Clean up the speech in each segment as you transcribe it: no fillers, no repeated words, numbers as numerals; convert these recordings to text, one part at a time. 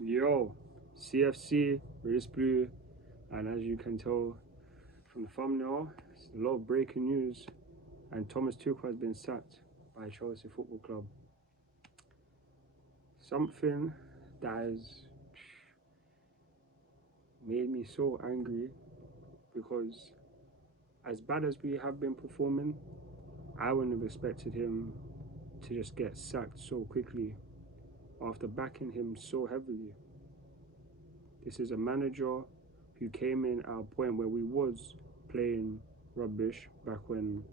Yo, CFC, wrist blue, and as you can tell from the thumbnail, it's a lot of breaking news, and Thomas Tuchel has been sacked by Chelsea Football Club. Something that has made me so angry because as bad as we have been performing, I wouldn't have expected him to just get sacked so quickly after backing him so heavily. This is a manager who came in at a point where we was playing rubbish back when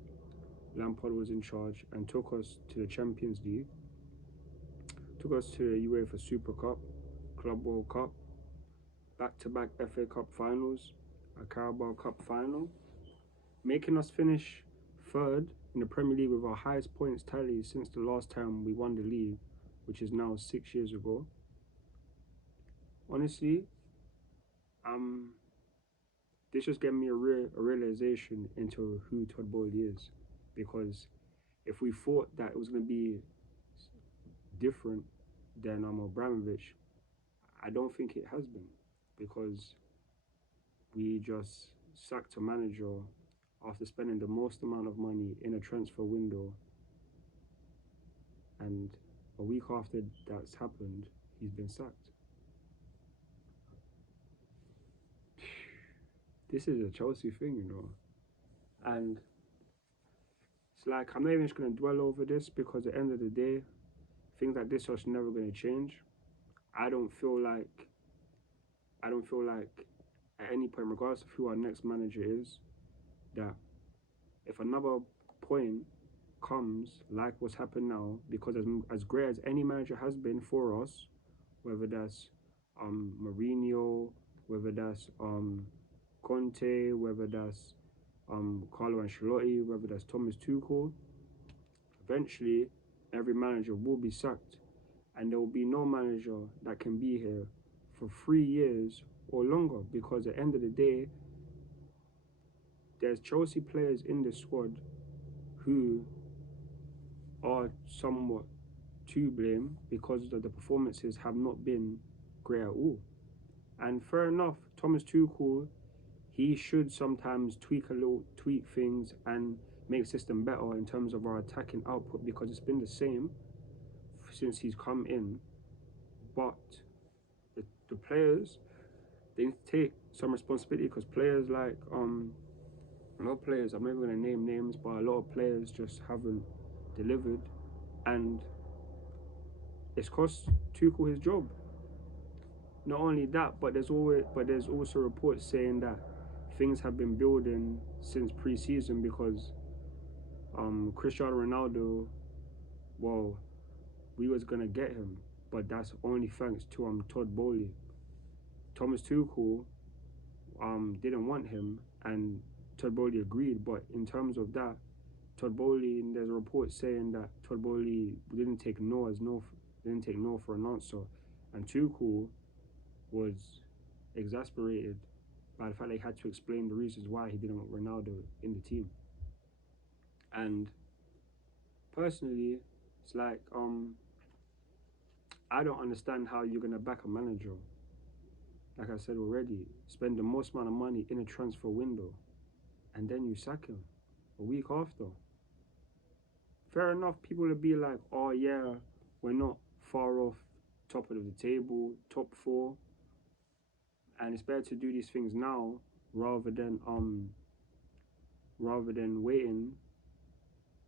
Lampard was in charge and took us to the Champions League, took us to the UEFA Super Cup, Club World Cup, back-to-back FA Cup finals, a Carabao Cup final, making us finish third in the Premier League with our highest points tally since the last time we won the league, which is now 6 years ago. Honestly, um, this just gave me a realization into who Todd Bowley is, because if we thought that it was going to be different than Abramovich, I don't think it has been, because we just sacked a manager after spending the most amount of money in a transfer window, and a week after that's happened, he's been sacked. This is a Chelsea thing, and it's like I'm not even just gonna dwell over this, because at the end of the day, things like this are just never gonna change. I don't feel like I don't feel like at any point, regardless of who our next manager is, that if another point comes like what's happened now, because as great as any manager has been for us, whether that's Mourinho, whether that's Conte, whether that's Carlo Ancelotti, whether that's Thomas Tuchel, eventually every manager will be sacked, and there will be no manager that can be here for 3 years or longer, because at the end of the day, there's Chelsea players in the squad who are somewhat to blame because the performances have not been great at all. And fair enough, Thomas Tuchel, he should sometimes tweak things and make the system better in terms of our attacking output, because it's been the same since he's come in. But the players, they need to take some responsibility, because players like a lot of players, I'm never gonna name names, but a lot of players just haven't delivered, and it's cost Tuchel his job. Not only that, but there's also reports saying that things have been building since pre-season, because Cristiano Ronaldo, well, we was gonna get him, but that's only thanks to Todd Bowley. Thomas Tuchel didn't want him, and Todd Bowley agreed. But in terms of that, Todd Bowley, there's a report saying that Todd Bowley didn't take no for an answer, and Tuchel was exasperated by the fact that he had to explain the reasons why he didn't want Ronaldo in the team. And personally, it's like I don't understand how you're gonna back a manager, like I said already, spend the most amount of money in a transfer window, and then you sack him a week after. Fair enough, people will be like, oh yeah, we're not far off top of the table, top four, and it's better to do these things now rather than waiting.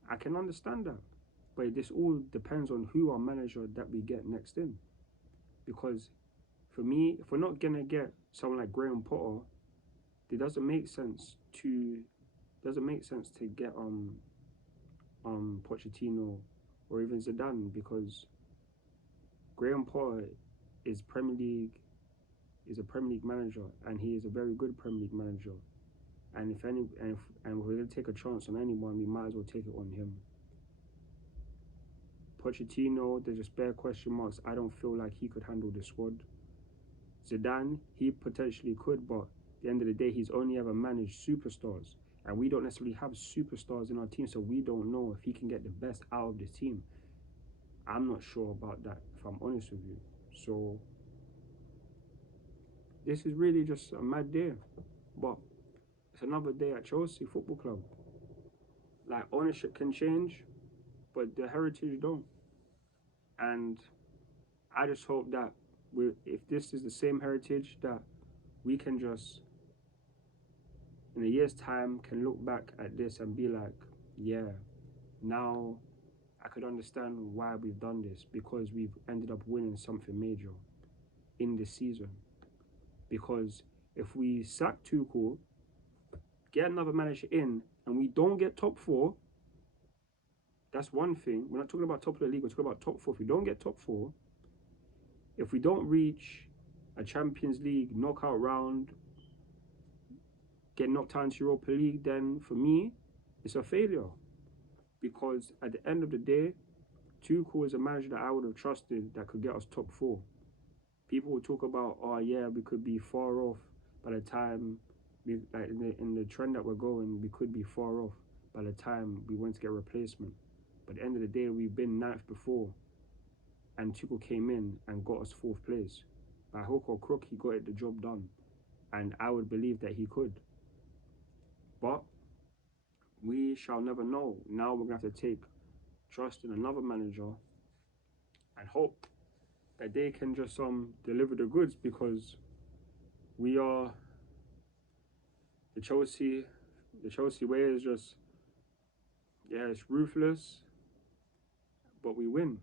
I can understand that, but this all depends on who our manager that we get next in. Because for me, if we're not gonna get someone like Graham Potter, it doesn't make sense to get Pochettino or even Zidane, because Graham Potter is a Premier League manager, and he is a very good Premier League manager. And if we're gonna take a chance on anyone, we might as well take it on him. Pochettino, there's just bare question marks. I don't feel like he could handle the squad. Zidane, he potentially could, but at the end of the day, he's only ever managed superstars, and we don't necessarily have superstars in our team, so we don't know if he can get the best out of this team. I'm not sure about that, if I'm honest with you. So this is really just a mad day. But it's another day at Chelsea Football Club. Like, ownership can change, but the heritage don't. And I just hope that if this is the same heritage, that we can just, in a year's time, can look back at this and be like, yeah, now I could understand why we've done this, because we've ended up winning something major in this season. Because if we sack Tuchel, get another manager in, and we don't get top four, that's one thing. We're not talking about top of the league, we're talking about top four. If we don't get top four, if we don't reach a Champions League knockout round, get knocked out into Europa League, then for me, it's a failure. Because at the end of the day, Tuchel is a manager that I would have trusted that could get us top four. People will talk about, oh yeah, we could be far off by the time, like in the trend that we're going, we could be far off by the time we went to get a replacement. But at the end of the day, we've been ninth before, and Tuchel came in and got us fourth place. By hook or crook, he got the job done, and I would believe that he could. But we shall never know. Now we're going to have to take trust in another manager and hope that they can just deliver the goods, because we are the Chelsea way is just, yeah, it's ruthless, but we win.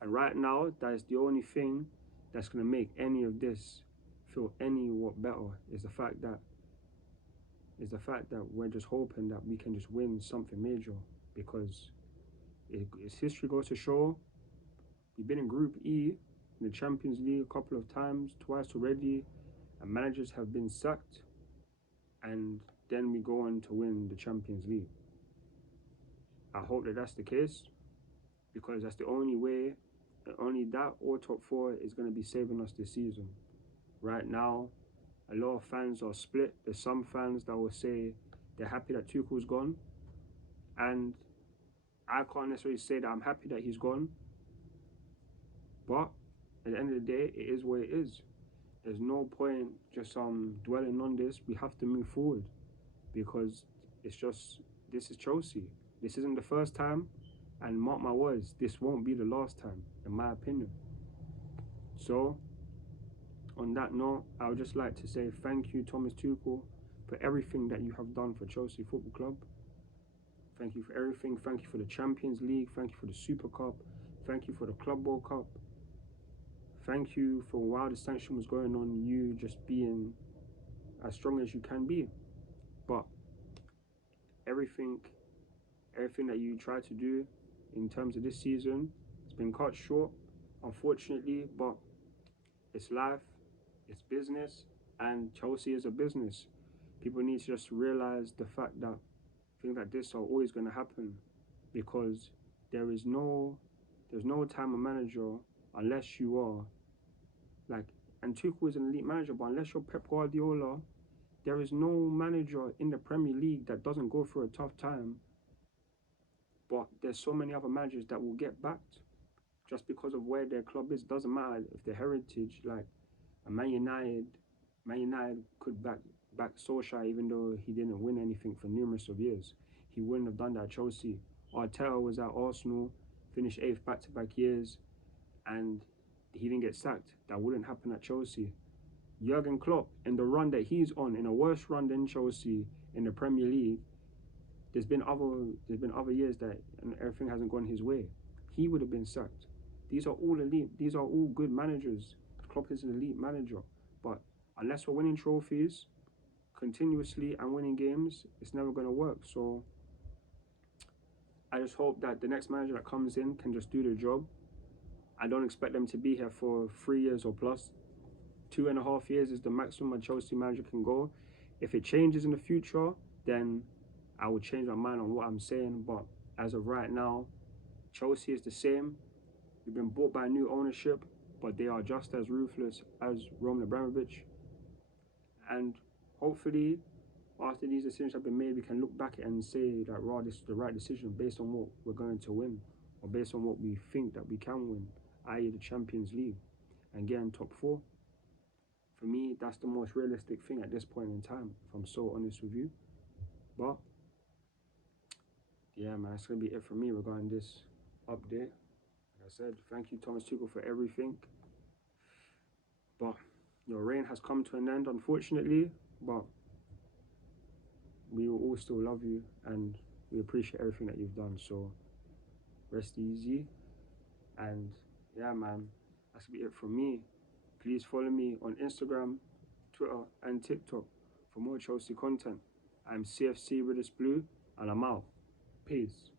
And right now, that is the only thing that's going to make any of this feel any what better, is the fact that we're just hoping that we can just win something major, because it's history goes to show we've been in Group E in the Champions League a couple of times, twice already, and managers have been sacked, and then we go on to win the Champions League. I hope that that's the case, because that's the only way, only that or top four is going to be saving us this season. Right now, a lot of fans are split. There's some fans that will say they're happy that Tuchel's gone, and I can't necessarily say that I'm happy that he's gone, but at the end of the day, it is what it is. There's no point just dwelling on this. We have to move forward, because it's just, this is Chelsea. This isn't the first time, and mark my words, this won't be the last time, in my opinion. So, on that note, I would just like to say thank you, Thomas Tuchel, for everything that you have done for Chelsea Football Club. Thank you for everything. Thank you for the Champions League. Thank you for the Super Cup. Thank you for the Club World Cup. Thank you for, while the sanction was going on, you just being as strong as you can be. But everything that you tried to do in terms of this season, it's been cut short, unfortunately, but it's life, it's business, and Chelsea is a business. People need to just realize the fact that things like this are always going to happen, because there's no time a manager, unless you are like, and Tuchel is an elite manager, but unless you're Pep Guardiola, there is no manager in the Premier League that doesn't go through a tough time. But there's so many other managers that will get backed just because of where their club is. Doesn't matter if their heritage, like a Man United could back Solskjaer, even though he didn't win anything for numerous of years. He wouldn't have done that at Chelsea. Arteta was at Arsenal, finished 8th back-to-back years, and he didn't get sacked. That wouldn't happen at Chelsea. Jurgen Klopp, in the run that he's on, in a worse run than Chelsea in the Premier League, there's been other years that everything hasn't gone his way. He would have been sacked. These are all elite. These are all good managers. Klopp is an elite manager. But unless we're winning trophies continuously and winning games, it's never going to work. So I just hope that the next manager that comes in can just do the job. I don't expect them to be here for 3 years or plus. 2.5 years is the maximum a Chelsea manager can go. If it changes in the future, then I will change my mind on what I'm saying. But as of right now, Chelsea is the same. We've been bought by new ownership, but they are just as ruthless as Roman Abramovich. And hopefully, after these decisions have been made, we can look back and say that, raw, this is the right decision based on what we're going to win, or based on what we think that we can win, i.e. the Champions League, and get in top 4. for me, that's the most realistic thing at this point in time, if I'm so honest with you. But yeah, man, that's gonna be it for me regarding this update. Like I said, thank you, Thomas Tuchel, for everything. But your reign has come to an end, unfortunately. But we will all still love you and we appreciate everything that you've done. So rest easy. And yeah, man, that's gonna be it from me. Please follow me on Instagram, Twitter, and TikTok for more Chelsea content. I'm CFC with this blue, and I'm out. Peace.